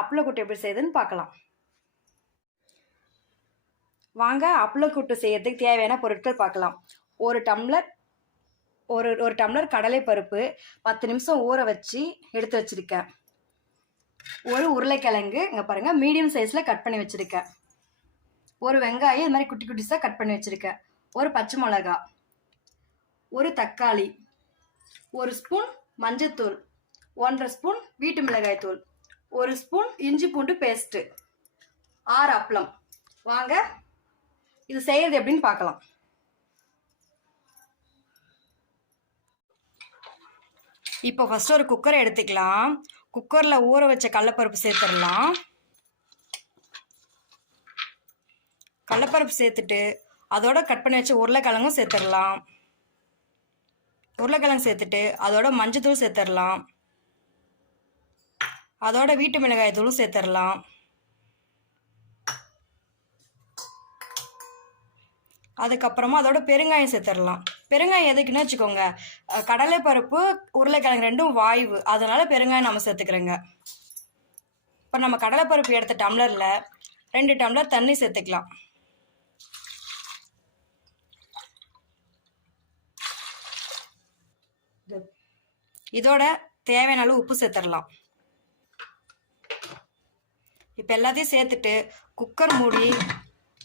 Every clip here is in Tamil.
அப்பளக்கூட்டு எப்படி செய்யுதுன்னு பார்க்கலாம். வாங்க அப்பளக்கூட்டு செய்யறதுக்கு தேவையான பொருட்கள் பார்க்கலாம். ஒரு டம்ளர் ஒரு டம்ளர் கடலை பருப்பு 10 நிமிஷம் ஊற வச்சு எடுத்து வச்சிருக்கேன். ஒரு உருளைக்கிழங்கு இங்கே பாருங்க மீடியம் சைஸில் கட் பண்ணி வச்சிருக்கேன். ஒரு வெங்காயம் இது மாதிரி குட்டி குட்டிஸாக கட் பண்ணி வச்சிருக்கேன். ஒரு பச்சை மிளகா, ஒரு தக்காளி, ஒரு ஸ்பூன் மஞ்சத்தூள், 1.5 ஸ்பூன் வீட்டு மிளகாய் தூள், 1 ஸ்பூன் இஞ்சி பூண்டு பேஸ்ட்டு, 6 அப்பளம். வாங்க இது செய்யறது எப்படின்னு பார்க்கலாம். இப்போ ஃபர்ஸ்ட் ஒரு குக்கரை எடுத்துக்கலாம். குக்கரில் ஊற வச்ச கடலைப்பருப்பு சேர்த்துடலாம். கடலைப்பருப்பு சேர்த்துட்டு அதோட கட் பண்ணி வச்ச உருளைக்கிழங்கும் சேர்த்துடலாம். உருளைக்கிழங்கு சேர்த்துட்டு அதோட மஞ்சத்தூள் சேர்த்துடலாம். அதோட வீட்டு மிளகாய் தூளும் சேர்த்துடலாம். அதுக்கப்புறமா அதோட பெருங்காயம் சேர்த்துடலாம். பெருங்காயம் எதுக்குன்னு வச்சுக்கோங்க, கடலை பருப்பு உருளைக்கிழங்கு ரெண்டும் வாய்வு, அதனால பெருங்காயம் நம்ம சேர்த்துக்கிறோங்க. இப்போ நம்ம கடலைப்பருப்பு எடுத்த டம்ளரில் 2 டம்ளர் தண்ணி சேர்த்துக்கலாம். இதோட தேவையான அளவு உப்பு சேர்த்துடலாம். இப்போ எல்லாத்தையும் சேர்த்துட்டு குக்கர் மூடி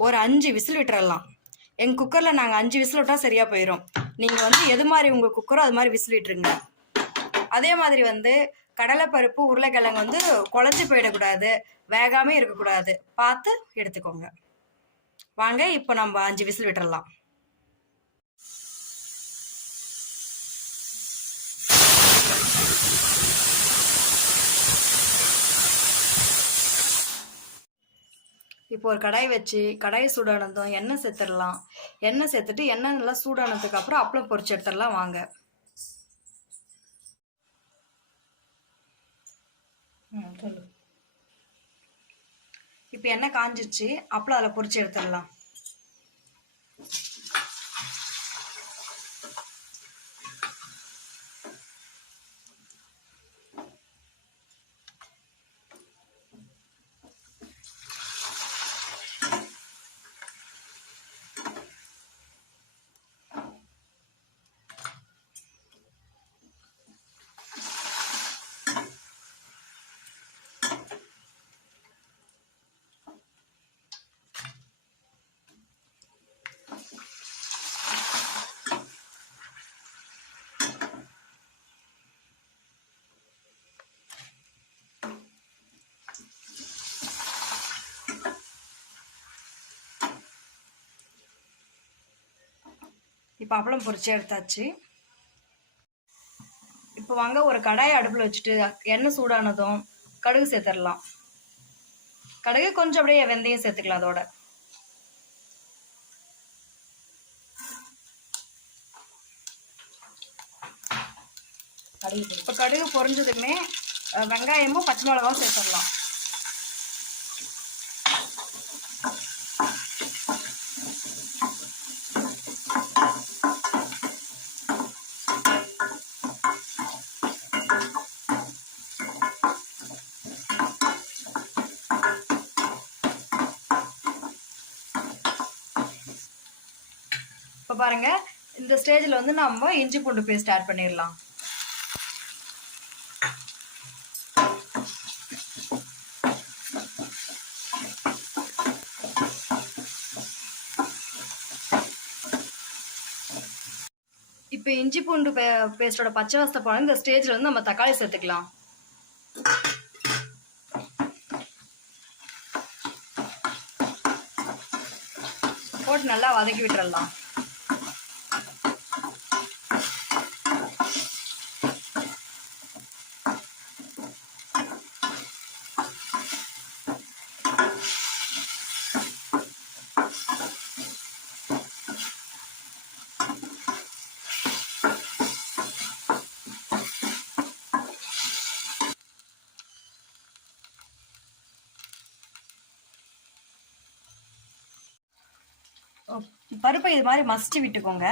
ஒரு 5 விசில் விட்டுறலாம். எங்கள் குக்கரில் நாங்கள் 5 விசில் விட்டால் சரியாக போயிடும். நீங்கள் எது மாதிரி உங்கள் குக்கரோ அது மாதிரி விசில் விட்டுருங்க. அதே மாதிரி கடலைப்பருப்பு உருளைக்கிழங்கு குழஞ்சி போயிடக்கூடாது, வேகாமல் இருக்கக்கூடாது, பார்த்து எடுத்துக்கோங்க. வாங்க இப்போ நம்ம 5 விசில் விட்டுறலாம். இப்போ ஒரு கடாய் வச்சு கடாய் சூடானதும் எண்ணெய் சேர்த்துடலாம். எண்ணெய் சேர்த்துட்டு எண்ணெய் நல்லா சூடானதுக்கு அப்புறம் அப்பளம் பொரிச்சு எடுத்துடலாம். வாங்க இப்போ எண்ணெய் காஞ்சிச்சு, அப்பளம் அதில் பொரிச்சு எடுத்துடலாம். இப்போ அப்பளம் பொரிச்சு எடுத்தாச்சு. இப்போ வாங்க ஒரு கடாயை அடுப்பில் வச்சுட்டு எண்ணெய் சூடானதும் கடுகு சேர்த்துடலாம். கடுகு கொஞ்சம் அப்படியே வெந்தயம் சேர்த்துக்கலாம். அதோட இப்போ கடுகு பொரிஞ்சதுமே வெங்காயமும் பச்சை மிளகாவும் சேர்த்துடலாம். இப்போ பாருங்க, இந்த ஸ்டேஜில் நம்ம இஞ்சி பூண்டு பேஸ்ட் ஆட் பண்ணிடலாம். இப்போ இஞ்சி பூண்டு பேஸ்டோட பச்சை வாசனை போன இந்த ஸ்டேஜில் நம்ம தக்காளி சேர்த்துக்கலாம். போட்டு நல்லா வதக்கி விட்டுறலாம். பருப்பை இது மாதிரி மசிச்சு விட்டுக்கோங்க.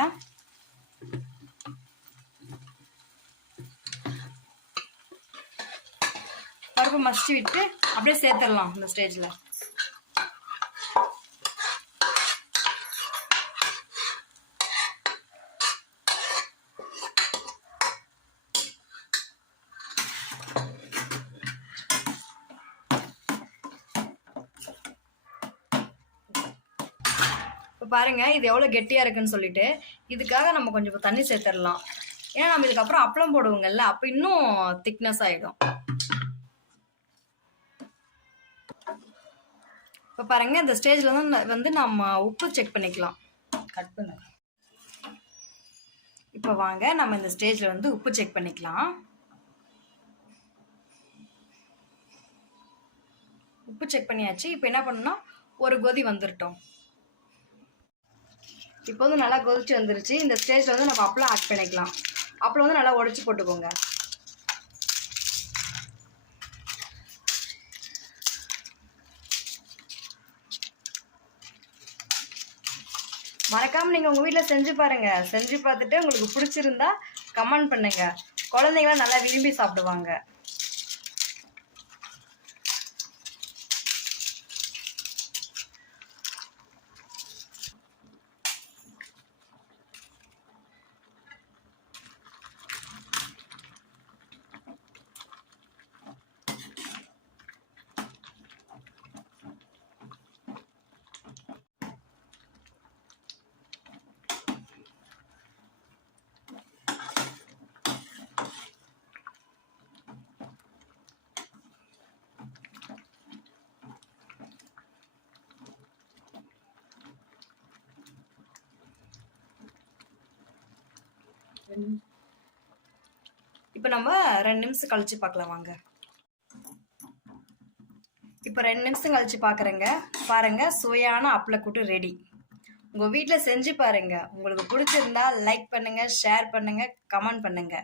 பருப்பு மசிச்சு விட்டு அப்படியே சேர்த்துடலாம் இந்த ஸ்டேஜில். இப்போ பாருங்க இது எவ்வளோ கெட்டியாக இருக்குன்னு சொல்லிட்டு இதுக்காக நம்ம கொஞ்சம் தண்ணி சேர்த்துடலாம். ஏன்னா நம்ம இதுக்கப்புறம் அப்பளம் போடுவோங்கல்ல, அப்போ இன்னும் திக்னஸ் ஆகிடும். இப்போ பாருங்க இந்த ஸ்டேஜில் வந்து நம்ம உப்பு செக் பண்ணிக்கலாம். கட் பண்ண இப்போ வாங்க நம்ம இந்த ஸ்டேஜில் வந்து உப்பு செக் பண்ணிக்கலாம். உப்பு செக் பண்ணியாச்சு. இப்போ என்ன பண்ணணும்னா ஒரு கொதி வந்துட்டோம். இப்போ வந்து நல்லா கொதிச்சு வந்துருச்சு. இந்த ஸ்டேஜில் வந்து நம்ம அப்பளம் ஆட் பண்ணிக்கலாம். அப்பளம் வந்து நல்லா உடைச்சு போட்டுக்கோங்க. மறக்காம நீங்க உங்க வீட்டில் செஞ்சு பாருங்க. செஞ்சு பார்த்துட்டு உங்களுக்கு பிடிச்சிருந்தா கமெண்ட் பண்ணுங்க. குழந்தைங்களாம் நல்லா விரும்பி சாப்பிடுவாங்க. இப்போ நம்ம 2 நிமிஷம் கழிச்சு பார்க்கலாம் வாங்க. இப்போ 2 நிமிஷம் கழிச்சு பார்க்குறேங்க. பாருங்க சுவையான அப்பளக்கூட்டு ரெடி. உங்கள் வீட்டில் செஞ்சு பாருங்க. உங்களுக்கு பிடிச்சிருந்தா லைக் பண்ணுங்க, ஷேர் பண்ணுங்க, கமெண்ட் பண்ணுங்க.